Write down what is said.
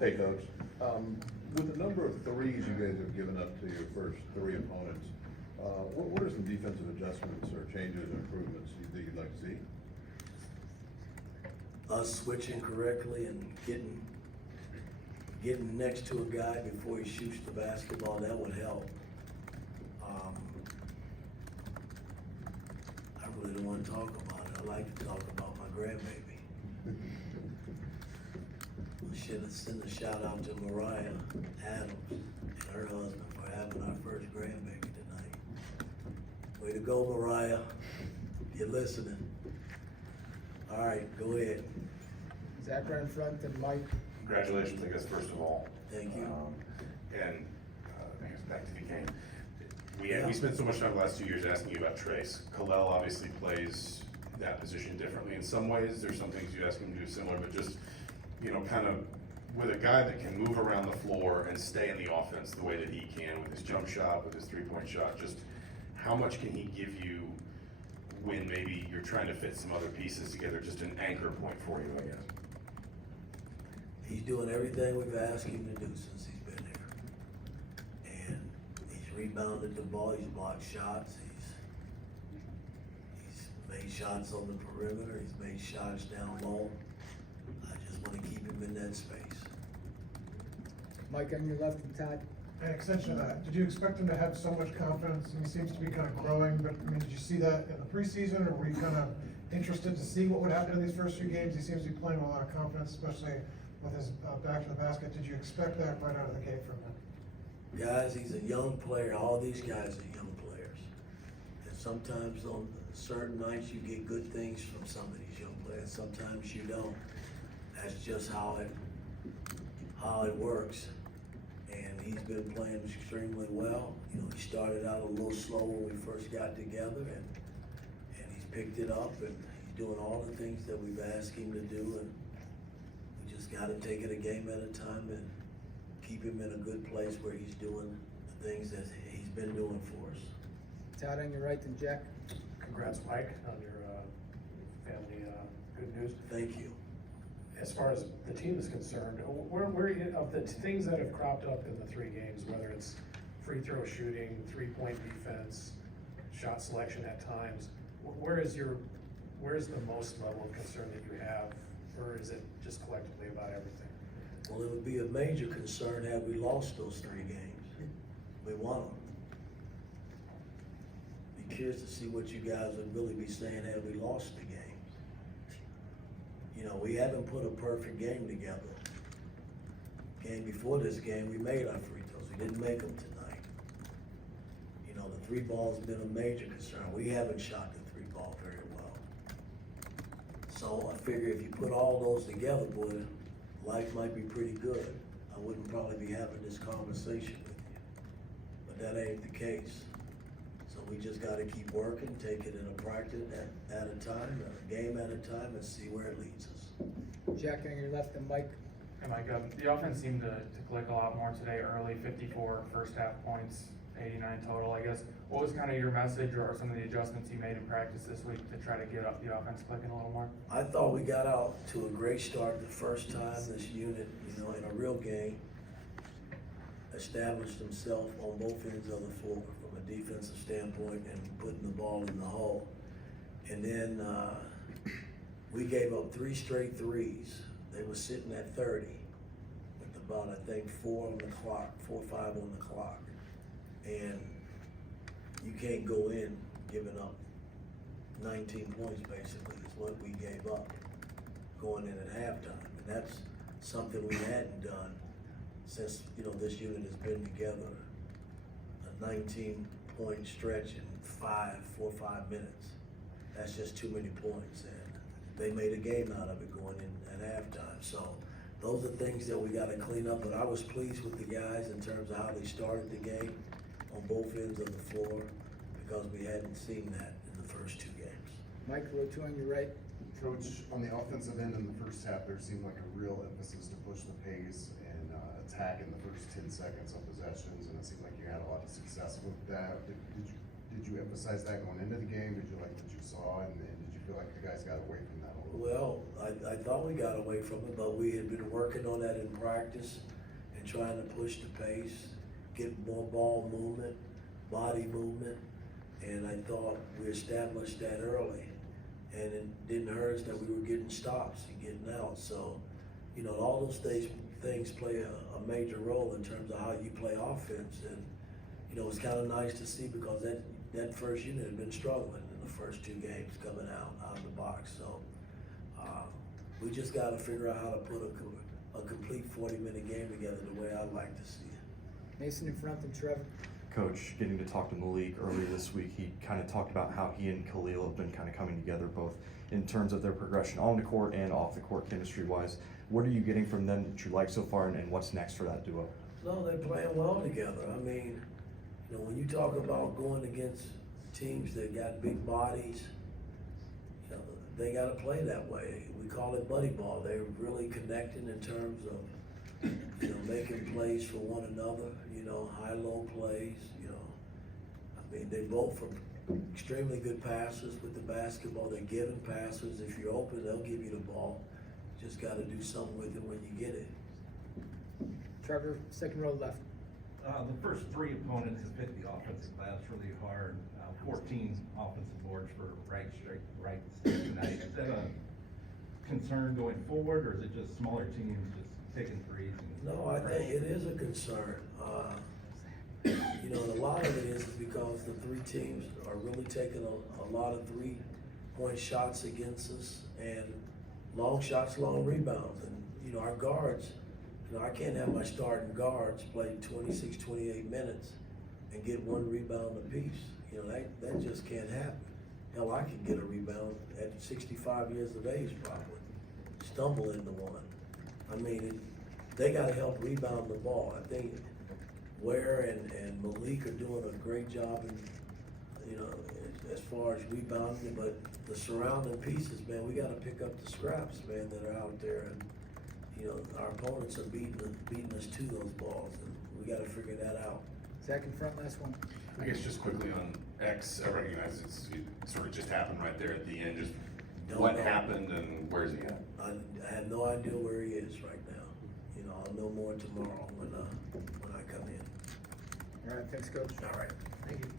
Hey, Coach. With the number of threes you guys have given up to your first three opponents, what are some defensive adjustments or changes or improvements that you'd like to see? Us switching correctly and getting next to a guy before he shoots the basketball, that would help. I really don't want to talk about it. I like to talk about my grandbaby. We should send a shout out to Mariah Adams and her husband for having our first grandbaby tonight. Way to go, Mariah. You're listening. All right, go ahead. Zach right in front and Mike. Congratulations, I guess, first of all. Thank you. And I guess back to the game. We spent so much time the last 2 years asking you about Trace. Kalel obviously plays that position differently in some ways. There's some things you ask him to do similar, but just, kind of with a guy that can move around the floor and stay in the offense the way that he can with his jump shot, with his three-point shot, just how much can he give you when maybe you're trying to fit some other pieces together, just an anchor point for you, I guess? He's doing everything we've asked him to do since he's been here. And he's rebounded the ball, he's blocked shots, he's made shots on the perimeter, he's made shots down low. I just want to keep him in that space. Mike on your left and Todd. An extension of that, did you expect him to have so much confidence? And he seems to be kind of growing, but I mean, did you see that in the preseason, or were you kind of interested to see what would happen in these first few games? He seems to be playing with a lot of confidence, especially with his back to the basket. Did you expect that right out of the gate from him? Guys, he's a young player. All these guys are young players. And sometimes on certain nights you get good things from some of these young players. Sometimes you don't. That's just how it works. And he's been playing extremely well. He started out a little slow when we first got together, and he's picked it up, and he's doing all the things that we've asked him to do, and we just got to take it a game at a time and keep him in a good place where he's doing the things that he's been doing for us. Todd on your right and Jack. Congrats, Mike, on your family good news. Thank you. As far as the team is concerned, where of the things that have cropped up in the 3 games, whether it's free throw shooting, 3-point defense, shot selection at times, where's the most level of concern that you have, or is it just collectively about everything? Well, it would be a major concern had we lost those 3 games. We won them. Be curious to see what you guys would really be saying had we lost the game. We haven't put a perfect game together. Game before this game, we made our free throws. We didn't make them tonight. The 3 ball's been a major concern. We haven't shot the 3 ball very well. So I figure if you put all those together, boy, life might be pretty good. I wouldn't probably be having this conversation with you. But that ain't the case. So we just gotta keep working, take it in a practice at a time, a game at a time, and see where it leads us. Jack on your left and Mike. Hey Mike, the offense seemed to click a lot more today early, 54 first half points, 89 total, I guess. What was kind of your message or some of the adjustments you made in practice this week to try to get up the offense clicking a little more? I thought we got out to a great start the first time this unit, in a real game, established himself on both ends of the floor from a defensive standpoint and putting the ball in the hole. And then we gave up 3 straight threes. They were sitting at 30 with about, I think, 4 or 5 on the clock. And you can't go in giving up 19 points basically is what we gave up going in at halftime. And that's something we hadn't done since, this unit has been together. A 19-point stretch in 4 or 5 minutes. That's just too many points. And they made a game out of it going in at halftime. So those are things that we got to clean up. But I was pleased with the guys in terms of how they started the game on both ends of the floor because we hadn't seen that in the first 2 games. Mike, row 2 on your right. Coach, on the offensive end in the first half, there seemed like a real emphasis to push the pace and attack in the first 10 seconds of possessions, and it seemed like you had a lot of success with that. Did you emphasize that going into the game? Did you like what you saw, and did you feel like the guys got away from that a little? Well, I thought we got away from it, but we had been working on that in practice and trying to push the pace, get more ball movement, body movement, and I thought we established that early. And it didn't hurt us that we were getting stops and getting out, so, you know, all those things play a major role in terms of how you play offense. And, you know, it's kind of nice to see because that first unit had been struggling in the first 2 games coming out of the box, so we just got to figure out how to put a complete 40-minute game together the way I'd like to see it. Mason in front and Trevor. Coach, getting to talk to Malik earlier this week, he kind of talked about how he and Khalil have been kind of coming together both in terms of their progression on the court and off the court chemistry-wise. What are you getting from them that you like so far, and what's next for that duo? No, they're playing well together. I mean, you know, when you talk about going against teams that got big bodies, you know, they got to play that way. We call it buddy ball. They're really connecting in terms of, you know, making plays for one another, you know, high-low plays, you know. I mean, they both are extremely good passers with the basketball. They're giving passes. If you're open, they'll give you the ball. Just got to do something with it when you get it. Trevor, second row left. The first 3 opponents have hit the offensive glass really hard. 14 offensive boards for Wright tonight. Is that a concern going forward, or is it just smaller teams just taking threes? No, I think it is a concern. You know, and a lot of it is because the 3 teams are really taking a lot of 3-point shots against us, and long shots, long rebounds. And, you know, our guards, you know, I can't have my starting guards play 26, 28 minutes and get 1 rebound apiece. You know, that just can't happen. Hell, I could get a rebound at 65 years of age probably. Stumble into one. I mean, they gotta help rebound the ball. I think Ware and Malik are doing a great job in, you know, as far as rebounding, but the surrounding pieces, man, we gotta pick up the scraps, man, that are out there. And, you know, our opponents are beating us to those balls, and we gotta figure that out. Zach in front, last one. I guess just quickly on X, I recognize it sort of just happened right there at the end, just what happened and where's he at? I have no idea where he is right now. You know, I'll know more tomorrow when I come in. All right, thanks, Coach. All right. Thank you.